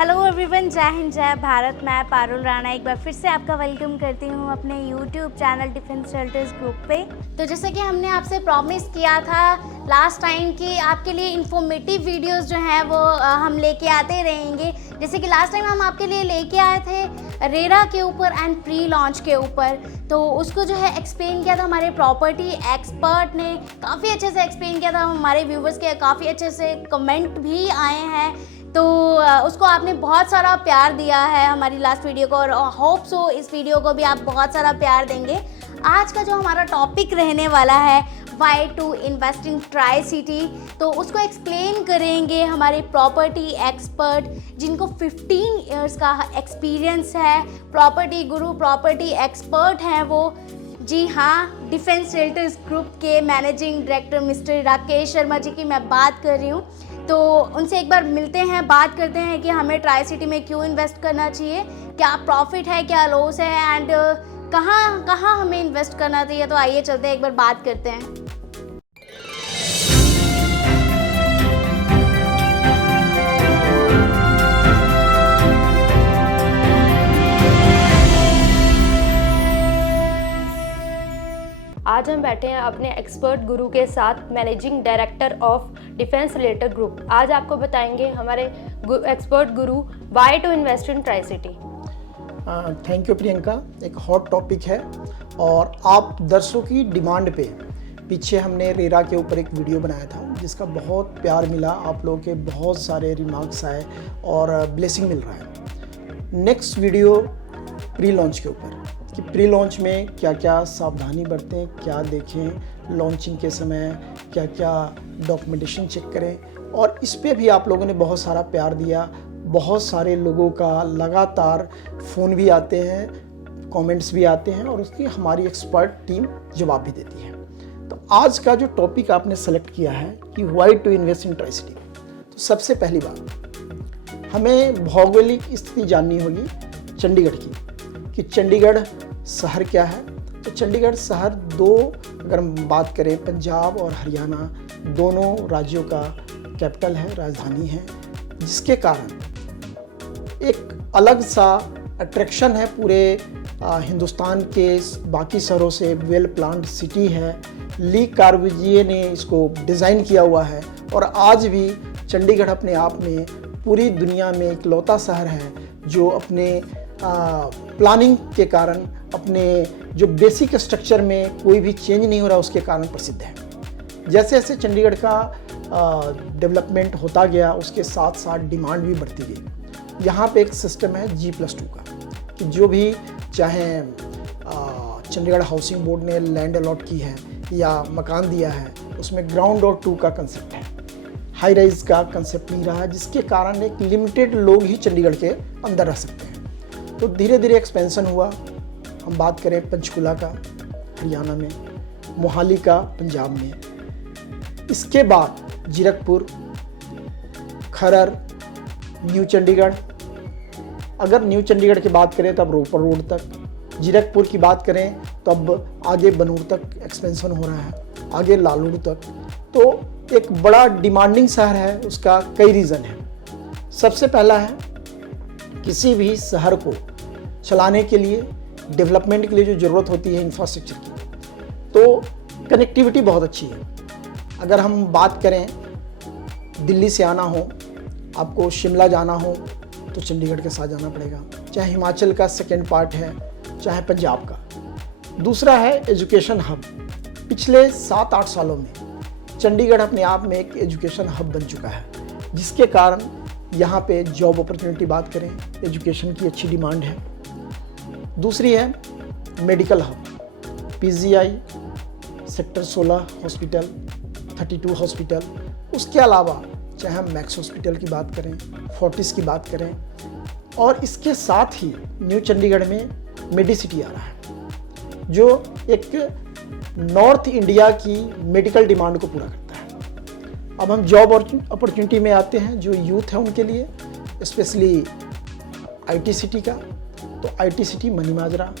Hello everyone, जय हिंद जय भारत। मैं पारुल राणा एक बार फिर से आपका वेलकम करती हूँ अपने YouTube channel defence shelters group पे। तो जैसे कि हमने आपसे प्रॉमिस किया था लास्ट टाइम कि आपके लिए इंफॉर्मेटिव वीडियोस जो हैं वो हम लेके आते रहेंगे। जैसे कि लास्ट टाइम हम आपके लिए लेके आए थे रेरा के ऊपर एंड प्री लॉन्च के ऊपर, तो उसको जो है एक्सप्लेन किया था हमारे प्रॉपर्टी एक्सपर्ट ने। काफ़ी अच्छे से एक्सप्लेन किया था, हमारे व्यूवर्स के काफ़ी अच्छे से कमेंट भी आए हैं, तो उसको आपने बहुत सारा प्यार दिया है हमारी लास्ट वीडियो को, और होप सो इस वीडियो को भी आप बहुत सारा प्यार देंगे। आज का जो हमारा टॉपिक रहने वाला है why to invest in tricity, तो उसको एक्सप्लेन करेंगे हमारे प्रॉपर्टी एक्सपर्ट जिनको 15 इयर्स का एक्सपीरियंस है। प्रॉपर्टी गुरु, प्रॉपर्टी एक्सपर्ट हैं वो। जी हाँ, डिफेंस शेल्टर्स ग्रुप के managing director mister Rakesh Sharma ji की मैं बात कर रही हूँ। तो उनसे एक बार मिलते हैं, बात करते हैं कि हमें ट्राई सिटी में क्यों इन्वेस्ट करना चाहिए, क्या प्रॉफिट है, क्या लॉस है, एंड कहाँ कहाँ हमें इन्वेस्ट करना चाहिए। तो आइए चलते हैं, एक बार बात करते हैं। आज हम बैठे हैं अपने एक्सपर्ट गुरु के साथ, managing director of defence realtor group. आज आपको बताएंगे हमारे expert guru why to invest in tricity. Thank you Priyanka. एक हॉट टॉपिक है और आप दर्शकों की डिमांड पे पीछे हमने रेरा के ऊपर एक वीडियो बनाया था जिसका बहुत प्यार मिला, आप लोगों के बहुत सारे रिमार्क्स आए और ब्लेसिंग मिल रहा है। नेक्स्ट वीडियो प्री लॉन्च के ऊपर कि प्री लॉन्च में क्या क्या सावधानी बरतें, क्या देखें, लॉन्चिंग के समय क्या क्या डॉक्यूमेंटेशन चेक करें, और इस पे भी आप लोगों ने बहुत सारा प्यार दिया। बहुत सारे लोगों का लगातार फ़ोन भी आते हैं, कमेंट्स भी आते हैं और उसकी हमारी एक्सपर्ट टीम जवाब भी देती है। तो आज का जो टॉपिक आपने सेलेक्ट किया है कि why to invest in tricity, तो सबसे पहली बात हमें भौगोलिक स्थिति जाननी होगी चंडीगढ़ की, कि चंडीगढ़ शहर क्या है। तो चंडीगढ़ शहर दो, अगर हम बात करें पंजाब और हरियाणा दोनों राज्यों का कैपिटल है, राजधानी है, जिसके कारण एक अलग सा अट्रैक्शन है पूरे हिंदुस्तान के बाकी शहरों से। वेल प्लान्ड सिटी है, ली कार्बुजिए ने इसको डिज़ाइन किया हुआ है, और आज भी चंडीगढ़ अपने आप में पूरी दुनिया में इकलौता शहर है जो अपने प्लानिंग के कारण, अपने जो बेसिक स्ट्रक्चर में कोई भी चेंज नहीं हो रहा उसके कारण प्रसिद्ध है। जैसे जैसे चंडीगढ़ का डेवलपमेंट होता गया उसके साथ साथ डिमांड भी बढ़ती गई। यहाँ पे एक सिस्टम है G+2 का, कि जो भी चाहे चंडीगढ़ हाउसिंग बोर्ड ने लैंड अलॉट की है या मकान दिया है, उसमें ग्राउंड और 2 का कंसेप्ट है, हाई राइज का कंसेप्ट नहीं रहा, जिसके कारण एक लिमिटेड लोग ही चंडीगढ़ के अंदर रह सकते हैं। तो धीरे धीरे एक्सपेंशन हुआ। हम बात करें पंचकुला का हरियाणा में, मोहाली का पंजाब में, इसके बाद जीरकपुर, खरर, न्यू चंडीगढ़। अगर न्यू चंडीगढ़ की बात करें तब रोपर रोड तक, जीरकपुर की बात करें तो अब आगे बनूर तक एक्सपेंशन हो रहा है, आगे लालूर तक। तो एक बड़ा डिमांडिंग शहर है, उसका कई रीज़न है। सबसे पहला है किसी भी शहर को चलाने के लिए, डेवलपमेंट के लिए जो ज़रूरत होती है इंफ्रास्ट्रक्चर की, तो कनेक्टिविटी बहुत अच्छी है। अगर हम बात करें दिल्ली से आना हो, आपको शिमला जाना हो तो चंडीगढ़ के साथ जाना पड़ेगा, चाहे हिमाचल का सेकेंड पार्ट है, चाहे पंजाब का। दूसरा है एजुकेशन हब। पिछले 7-8 सालों में चंडीगढ़ अपने आप में एक एजुकेशन हब बन चुका है, जिसके कारण यहाँ पे जॉब अपॉर्चुनिटी बात करें, एजुकेशन की अच्छी डिमांड है। दूसरी है medical hub, PGI, sector 16 hospital, 32 hospital. उसके अलावा चाहे हम मैक्स हॉस्पिटल की बात करें, फोर्टिस की बात करें, और इसके साथ ही न्यू चंडीगढ़ में मेडिसिटी आ रहा है जो एक नॉर्थ इंडिया की मेडिकल डिमांड को पूरा करता है। अब हम जॉब अपॉर्चुनिटी में आते हैं, जो यूथ है उनके लिए, स्पेशली IT सिटी का। तो IT city money Majra,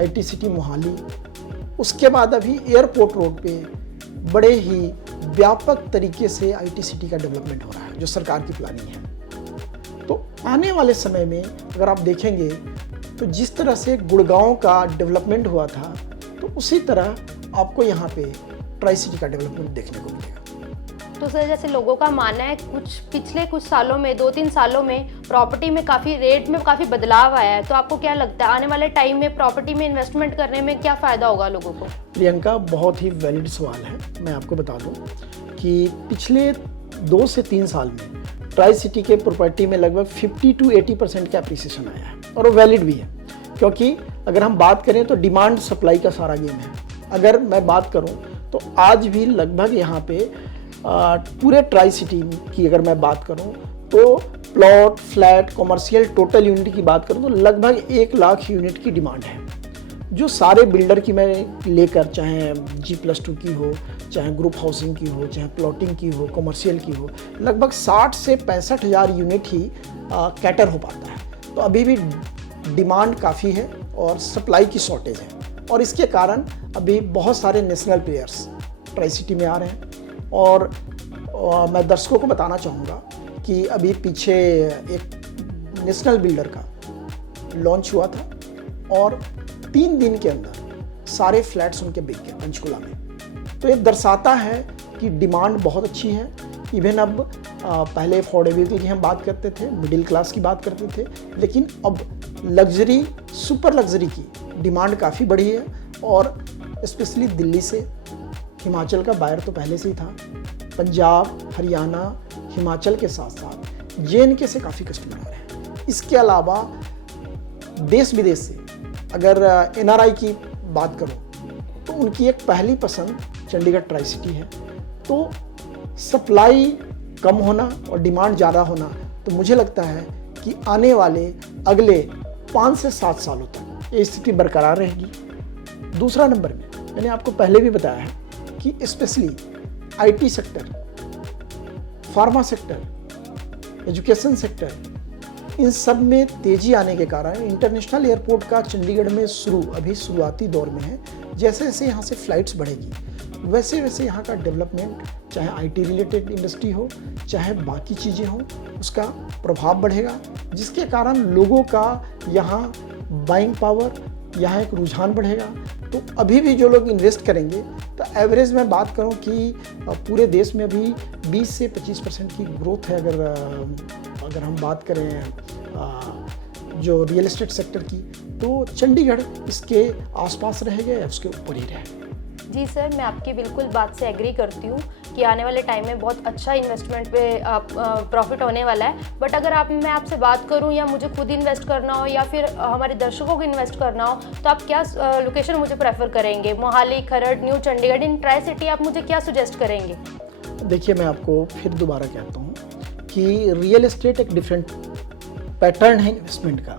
IT city Mohali, उसके बाद अभी एयरपोर्ट रोड पे बड़े ही व्यापक तरीके से IT सिटी का डेवलपमेंट हो रहा है, जो सरकार की प्लानिंग है। तो आने वाले समय में अगर आप देखेंगे तो जिस तरह से गुड़गांव का डेवलपमेंट हुआ था, तो उसी तरह आपको यहाँ पे ट्राई सिटी का डेवलपमेंट देखने को मिलेगा। तो सर जैसे लोगों का मानना है पिछले कुछ सालों में 2-3 सालों में प्रॉपर्टी में काफ़ी रेट में काफ़ी बदलाव आया है, तो आपको क्या लगता है आने वाले टाइम में प्रॉपर्टी में इन्वेस्टमेंट करने में क्या फ़ायदा होगा लोगों को? प्रियंका, बहुत ही वैलिड सवाल है। मैं आपको बता दूं कि पिछले 2 से 3 साल में ट्राई सिटी के प्रॉपर्टी में लगभग 50 to 80% का एप्रिसिएशन आया है, और वो वैलिड भी है, क्योंकि अगर हम बात करें तो डिमांड सप्लाई का सारा गेम है। अगर मैं बात करूं तो आज भी लगभग यहाँ पे पूरे ट्राई सिटी की अगर मैं बात करूं तो plot, flat, commercial total unit की बात करूं तो लगभग 1 लाख यूनिट की डिमांड है। जो सारे बिल्डर की मैं लेकर, चाहे G+2 की हो, चाहे ग्रुप हाउसिंग की हो, चाहे प्लॉटिंग की हो, कॉमर्शियल की हो, लगभग 60 से 65 हज़ार यूनिट ही कैटर हो पाता है। तो अभी भी डिमांड काफ़ी है और सप्लाई की शॉर्टेज है, और इसके कारण अभी बहुत सारे नेशनल प्लेयर्स ट्राई सिटी में आ रहे हैं। और मैं दर्शकों को बताना चाहूँगा कि अभी पीछे एक नेशनल बिल्डर का लॉन्च हुआ था, और 3 दिन के अंदर सारे फ्लैट्स उनके बिक गए पंचकुला में। तो ये दर्शाता है कि डिमांड बहुत अच्छी है। इवन अब पहले अफोर्डेबिलिटी की हम बात करते थे, मिडिल क्लास की बात करते थे, लेकिन अब लग्जरी, सुपर लग्जरी की डिमांड काफ़ी बढ़ी है। और स्पेशली दिल्ली से, हिमाचल का बायर तो पहले से ही था, पंजाब, हरियाणा, हिमाचल के साथ साथ JNK से काफ़ी कस्टमर आ रहे हैं। इसके अलावा देश विदेश से अगर NRI की बात करूं तो उनकी एक पहली पसंद चंडीगढ़ ट्राई सिटी है। तो सप्लाई कम होना और डिमांड ज़्यादा होना, तो मुझे लगता है कि आने वाले अगले 5 से 7 सालों तक ये स्थिति बरकरार रहेगी। दूसरा नंबर में मैंने आपको पहले भी बताया है कि specially IT sector, pharma sector, education sector, इन सब में तेज़ी आने के कारण इंटरनेशनल एयरपोर्ट का चंडीगढ़ में अभी शुरुआती दौर में है। जैसे जैसे यहाँ से फ़्लाइट्स बढ़ेगी, वैसे वैसे यहाँ का डेवलपमेंट, चाहे IT रिलेटेड इंडस्ट्री हो, चाहे बाकी चीज़ें हों, उसका प्रभाव बढ़ेगा, जिसके कारण लोगों का यहाँ बाइंग पावर, यहाँ एक रुझान बढ़ेगा। तो अभी भी जो लोग इन्वेस्ट करेंगे, तो एवरेज में बात करूं कि पूरे देश में अभी 20 से 25% की ग्रोथ है। अगर हम बात करें जो रियल एस्टेट सेक्टर की, तो चंडीगढ़ इसके आसपास रहेगा या उसके ऊपर ही रहेगा। जी सर, मैं आपकी बिल्कुल बात से एग्री करती हूँ कि आने वाले टाइम में बहुत अच्छा इन्वेस्टमेंट पे प्रॉफिट होने वाला है। बट अगर मैं आपसे बात करूँ, या मुझे खुद इन्वेस्ट करना हो या फिर हमारे दर्शकों को इन्वेस्ट करना हो, तो आप क्या लोकेशन मुझे प्रेफर करेंगे? मोहाली, खरड़, न्यू चंडीगढ़, इन ट्राई सिटी आप मुझे क्या सजेस्ट करेंगे? देखिए, मैं आपको फिर दोबारा कहता हूँ कि रियल एस्टेट एक डिफरेंट पैटर्न है इन्वेस्टमेंट का।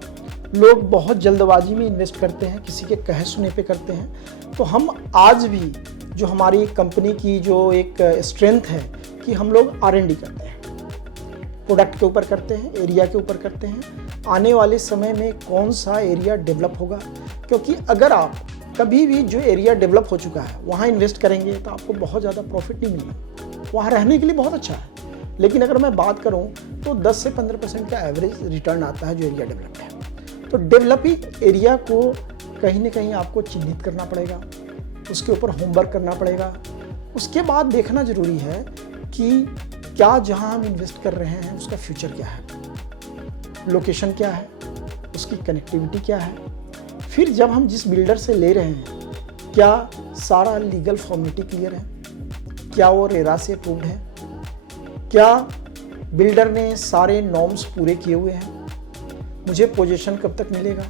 लोग बहुत जल्दबाजी में इन्वेस्ट करते हैं, किसी के कहे सुने पे करते हैं। तो हम आज भी, जो हमारी कंपनी की जो एक स्ट्रेंथ है कि हम लोग R&D करते हैं, प्रोडक्ट के ऊपर करते हैं, एरिया के ऊपर करते हैं, आने वाले समय में कौन सा एरिया डेवलप होगा। क्योंकि अगर आप कभी भी जो एरिया डेवलप हो चुका है वहाँ इन्वेस्ट करेंगे तो आपको बहुत ज़्यादा प्रॉफिट नहीं मिलेगा। वहाँ रहने के लिए बहुत अच्छा है, लेकिन अगर मैं बात करूँ तो 10 से 15% का एवरेज रिटर्न आता है जो एरिया डेवलप्ड है। तो डेवलपिंग एरिया को कहीं ना कहीं आपको चिन्हित करना पड़ेगा, उसके ऊपर होमवर्क करना पड़ेगा। उसके बाद देखना ज़रूरी है कि क्या जहां हम इन्वेस्ट कर रहे हैं उसका फ्यूचर क्या है, लोकेशन क्या है, उसकी कनेक्टिविटी क्या है। फिर जब हम जिस बिल्डर से ले रहे हैं, क्या सारा लीगल फॉर्मेलिटी क्लियर है, क्या वो रेरा से अप्रूव्ड है, क्या बिल्डर ने सारे नॉर्म्स पूरे किए हुए हैं, मुझे पोजीशन कब तक मिलेगा,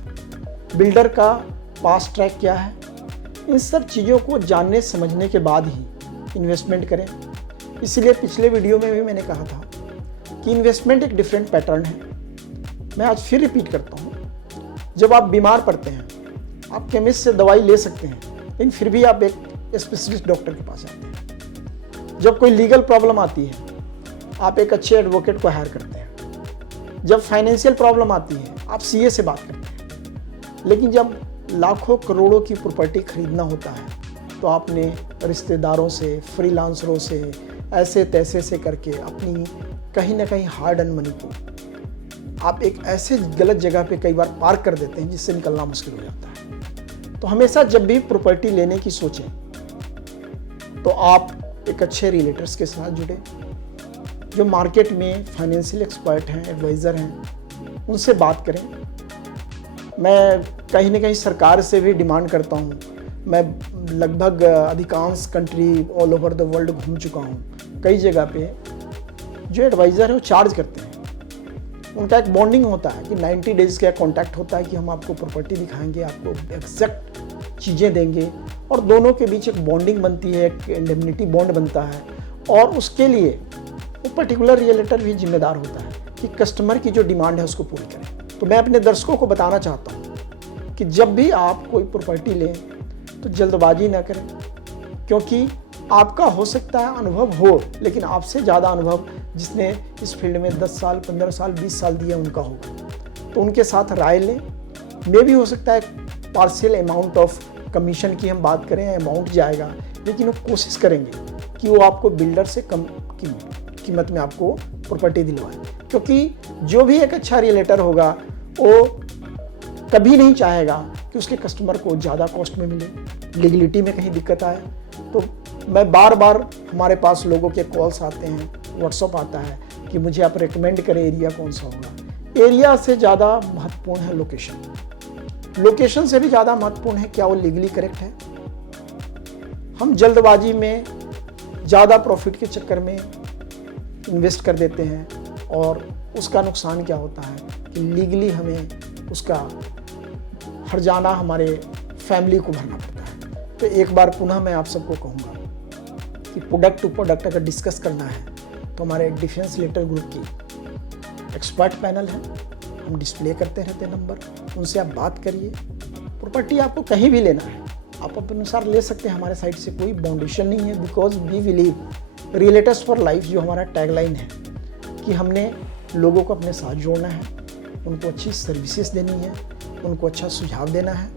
बिल्डर का पास ट्रैक क्या है। इन सब चीज़ों को जानने समझने के बाद ही इन्वेस्टमेंट करें। इसलिए पिछले वीडियो में भी मैंने कहा था कि इन्वेस्टमेंट एक डिफरेंट पैटर्न है। मैं आज फिर रिपीट करता हूँ, जब आप बीमार पड़ते हैं, आप केमिस्ट से दवाई ले सकते हैं, लेकिन फिर भी आप एक स्पेशलिस्ट डॉक्टर के पास जाते हैं। जब कोई लीगल प्रॉब्लम आती है, आप एक अच्छे एडवोकेट को हायर करते हैं। जब फाइनेंशियल प्रॉब्लम आती है, आप CA से बात करते हैं। लेकिन जब लाखों करोड़ों की प्रॉपर्टी खरीदना होता है, तो आपने रिश्तेदारों से, फ्रीलांसरों से, ऐसे तैसे से करके अपनी कहीं ना कहीं हार्ड अर्न मनी को आप एक ऐसे गलत जगह पे कई बार पार्क कर देते हैं जिससे निकलना मुश्किल हो जाता है। तो हमेशा जब भी प्रॉपर्टी लेने की सोचें तो आप एक अच्छे रियल्टर्स के साथ जुड़े, जो मार्केट में फाइनेंशियल एक्सपर्ट हैं, एडवाइज़र हैं, उनसे बात करें। मैं कहीं ना कहीं सरकार से भी डिमांड करता हूँ। मैं लगभग अधिकांश country all over the world घूम चुका हूँ। कई जगह पे जो एडवाइज़र है वो चार्ज करते हैं। उनका एक बॉन्डिंग होता है कि 90 डेज़ का कॉन्टैक्ट होता है कि हम आपको प्रॉपर्टी दिखाएंगे, आपको एग्जैक्ट चीज़ें देंगे, और दोनों के बीच एक बॉन्डिंग बनती है, एक इंडेमनिटी बॉन्ड बनता है। और उसके लिए वो पर्टिकुलर रियल्टर भी जिम्मेदार होता है कि कस्टमर की जो डिमांड है उसको पूरी करें। तो मैं अपने दर्शकों को बताना चाहता हूँ कि जब भी आप कोई प्रॉपर्टी लें तो जल्दबाजी ना करें, क्योंकि आपका हो सकता है अनुभव हो, लेकिन आपसे ज़्यादा अनुभव जिसने इस फील्ड में 10 साल, 15 साल, 20 साल दिया उनका होगा। तो उनके साथ राय लें। मे भी हो सकता है पार्शियल अमाउंट ऑफ कमीशन की हम बात करें, अमाउंट जाएगा, लेकिन वो कोशिश करेंगे कि वो आपको बिल्डर से कम कीमत में आपको प्रॉपर्टी दिलवाए, क्योंकि जो भी एक अच्छा रियल्टर होगा वो कभी नहीं चाहेगा कि उसके कस्टमर को ज़्यादा कॉस्ट में मिले, लीगलिटी में कहीं दिक्कत आए। तो मैं बार बार हमारे पास लोगों के कॉल्स आते हैं, व्हाट्सअप आता है कि मुझे आप रेकमेंड करें एरिया कौन सा होगा। एरिया से ज़्यादा महत्वपूर्ण है लोकेशन। लोकेशन से भी ज़्यादा महत्वपूर्ण है क्या वो लीगली करेक्ट है। हम जल्दबाजी में ज़्यादा प्रॉफिट के चक्कर में इन्वेस्ट कर देते हैं और उसका नुकसान क्या होता है कि लीगली हमें उसका हर्जाना हमारे फैमिली को भरना पड़ता है। तो एक बार पुनः मैं आप सबको कहूँगा कि प्रोडक्ट टू प्रोडक्ट अगर डिस्कस करना है तो हमारे डिफेंस लेटर ग्रुप की एक्सपर्ट पैनल है, हम डिस्प्ले करते रहते हैं नंबर, उनसे आप बात करिए। प्रॉपर्टी आपको कहीं भी लेना है आप अपने अनुसार ले सकते हैं, हमारे साइड से कोई बाउंडेशन नहीं है, because we believe realtors for life जो हमारा टैगलाइन है कि हमने लोगों को अपने साथ जोड़ना है, उनको अच्छी सर्विसेज देनी है, उनको अच्छा सुझाव देना है,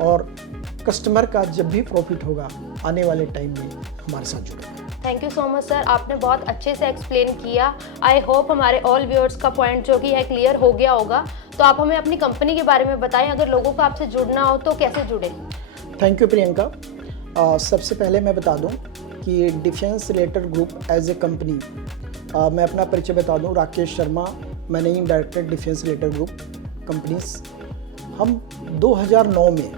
और कस्टमर का जब भी प्रॉफिट होगा आने वाले टाइम में हमारे साथ जुड़ेगा। Thank you so much sir, आपने बहुत अच्छे से एक्सप्लेन किया। आई होप हमारे ऑल व्यूअर्स का पॉइंट जो कि है क्लियर हो गया होगा। तो आप हमें अपनी कंपनी के बारे में बताएं, अगर लोगों को आपसे जुड़ना हो तो कैसे जुड़े। Thank you Priyanka. सबसे पहले मैं बता दूं कि defence related group as a company, मैं अपना परिचय बता दूं, Rakesh Sharma, managing director defence related group companies. हम 2009 में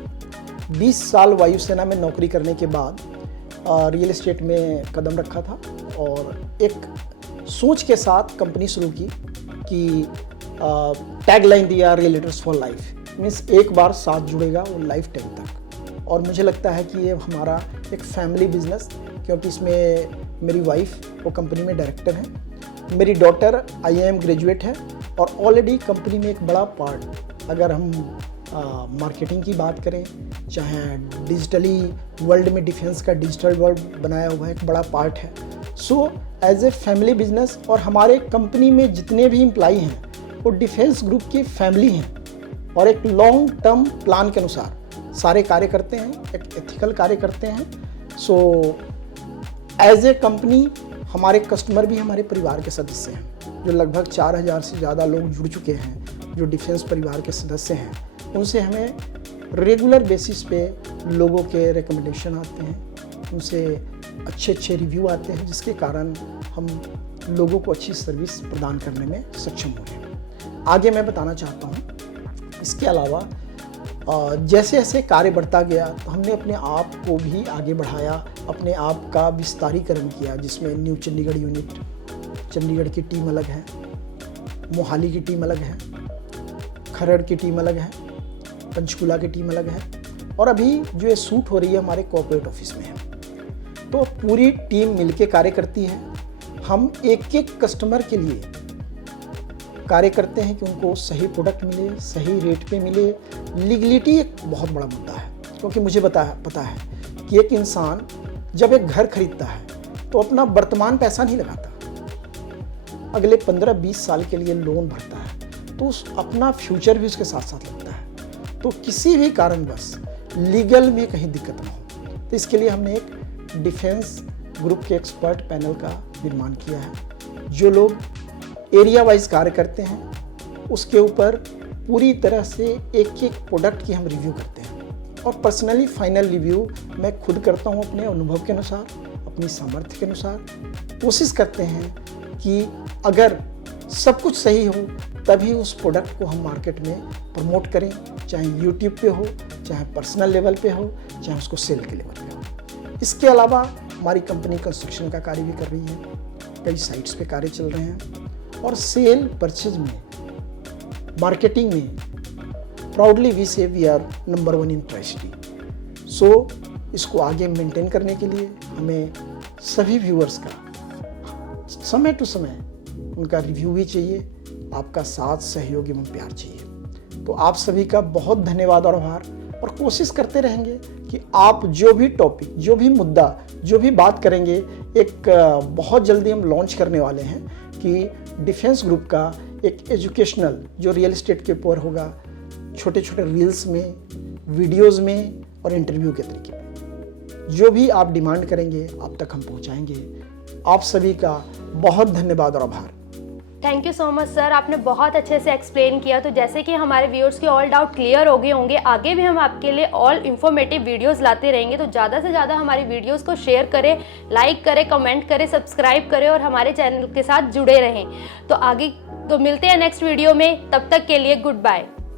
20 साल वायुसेना में नौकरी करने के बाद रियल एस्टेट में कदम रखा था और एक सोच के साथ कंपनी शुरू की कि टैगलाइन दिया रियल्टर्स फॉर लाइफ, मीन्स एक बार साथ जुड़ेगा वो लाइफ टाइम तक। और मुझे लगता है कि ये हमारा एक फैमिली बिजनेस, क्योंकि इसमें मेरी वाइफ वो कंपनी में डायरेक्टर है, मेरी डॉटर IIM ग्रेजुएट है, और ऑलरेडी कंपनी में एक बड़ा पार्ट, अगर हम मार्केटिंग की बात करें, चाहे डिजिटली वर्ल्ड में डिफेंस का डिजिटल वर्ल्ड बनाया हुआ एक बड़ा पार्ट है। So as a family business, और हमारे कंपनी में जितने भी एम्प्लॉई हैं वो डिफेंस ग्रुप की फैमिली हैं और एक लॉन्ग टर्म प्लान के अनुसार सारे कार्य करते हैं, एक एथिकल कार्य करते हैं। सो एज ए कंपनी हमारे कस्टमर भी हमारे परिवार के सदस्य हैं, जो लगभग 4000 से ज़्यादा लोग जुड़ चुके हैं जो डिफेंस परिवार के सदस्य हैं। उनसे हमें रेगुलर बेसिस पे लोगों के रिकमेंडेशन आते हैं, उनसे अच्छे अच्छे रिव्यू आते हैं, जिसके कारण हम लोगों को अच्छी सर्विस प्रदान करने में सक्षम हो रहे हैं। आगे मैं बताना चाहता हूँ, इसके अलावा जैसे जैसे कार्य बढ़ता गया तो हमने अपने आप को भी आगे बढ़ाया, अपने आप का विस्तारीकरण किया, जिसमें न्यू चंडीगढ़ यूनिट, चंडीगढ़ की टीम अलग है, मोहाली की टीम अलग है, खरड़ की टीम अलग है, पंचकुला की टीम अलग है, और अभी जो ये शूट हो रही है हमारे कॉर्पोरेट ऑफिस में है। तो पूरी टीम मिलके कार्य करती है। हम एक एक कस्टमर के लिए कार्य करते हैं कि उनको सही प्रोडक्ट मिले, सही रेट पे मिले। लीगलिटी एक बहुत बड़ा मुद्दा है, क्योंकि मुझे पता है कि एक इंसान जब एक घर खरीदता है तो अपना वर्तमान पैसा नहीं लगाता, अगले 15-20 साल के लिए लोन भरता है, तो अपना फ्यूचर भी उसके साथ साथ लगता है। तो किसी भी कारणवश लीगल में कहीं दिक्कत ना हो, तो इसके लिए हमने एक डिफेंस ग्रुप के एक्सपर्ट पैनल का निर्माण किया है, जो लोग एरिया वाइज कार्य करते हैं, उसके ऊपर पूरी तरह से एक एक प्रोडक्ट की हम रिव्यू करते हैं। और पर्सनली फाइनल रिव्यू मैं खुद करता हूँ अपने अनुभव के अनुसार, अपनी सामर्थ्य के अनुसार। कोशिश करते हैं कि अगर सब कुछ सही हो तभी उस प्रोडक्ट को हम मार्केट में प्रमोट करें, चाहे यूट्यूब पे हो, चाहे पर्सनल लेवल पे हो, चाहे उसको सेल के लेवल पे हो। इसके अलावा हमारी कंपनी कंस्ट्रक्शन का कार्य भी कर रही है, कई साइट्स पे कार्य चल रहे हैं और सेल परचेज में, मार्केटिंग में proudly we say we are number 1 in tricity. So इसको आगे मेंटेन करने के लिए हमें सभी व्यूअर्स का समय टू समय उनका रिव्यू भी चाहिए, आपका साथ, सहयोग एवं प्यार चाहिए। तो आप सभी का बहुत धन्यवाद और आभार, और कोशिश करते रहेंगे कि आप जो भी टॉपिक, जो भी मुद्दा, जो भी बात करेंगे, एक बहुत जल्दी हम लॉन्च करने वाले हैं कि डिफेंस ग्रुप का एक एजुकेशनल जो रियल एस्टेट के ऊपर होगा, छोटे छोटे रील्स में, वीडियोज़ में और इंटरव्यू के तरीके में। जो भी आप डिमांड करेंगे आप तक हम पहुंचाएंगे। आप सभी का बहुत धन्यवाद और आभार। Thank you so much sir, आपने बहुत अच्छे से एक्सप्लेन किया। तो जैसे कि हमारे व्यूअर्स के ऑल डाउट क्लियर हो गए होंगे, आगे भी हम आपके लिए ऑल इन्फॉर्मेटिव वीडियोस लाते रहेंगे। तो ज़्यादा से ज़्यादा हमारी वीडियोस को शेयर करें, लाइक करें, कमेंट करें, सब्सक्राइब करें और हमारे चैनल के साथ जुड़े रहें। तो आगे तो मिलते हैं नेक्स्ट वीडियो में, तब तक के लिए गुड बाय।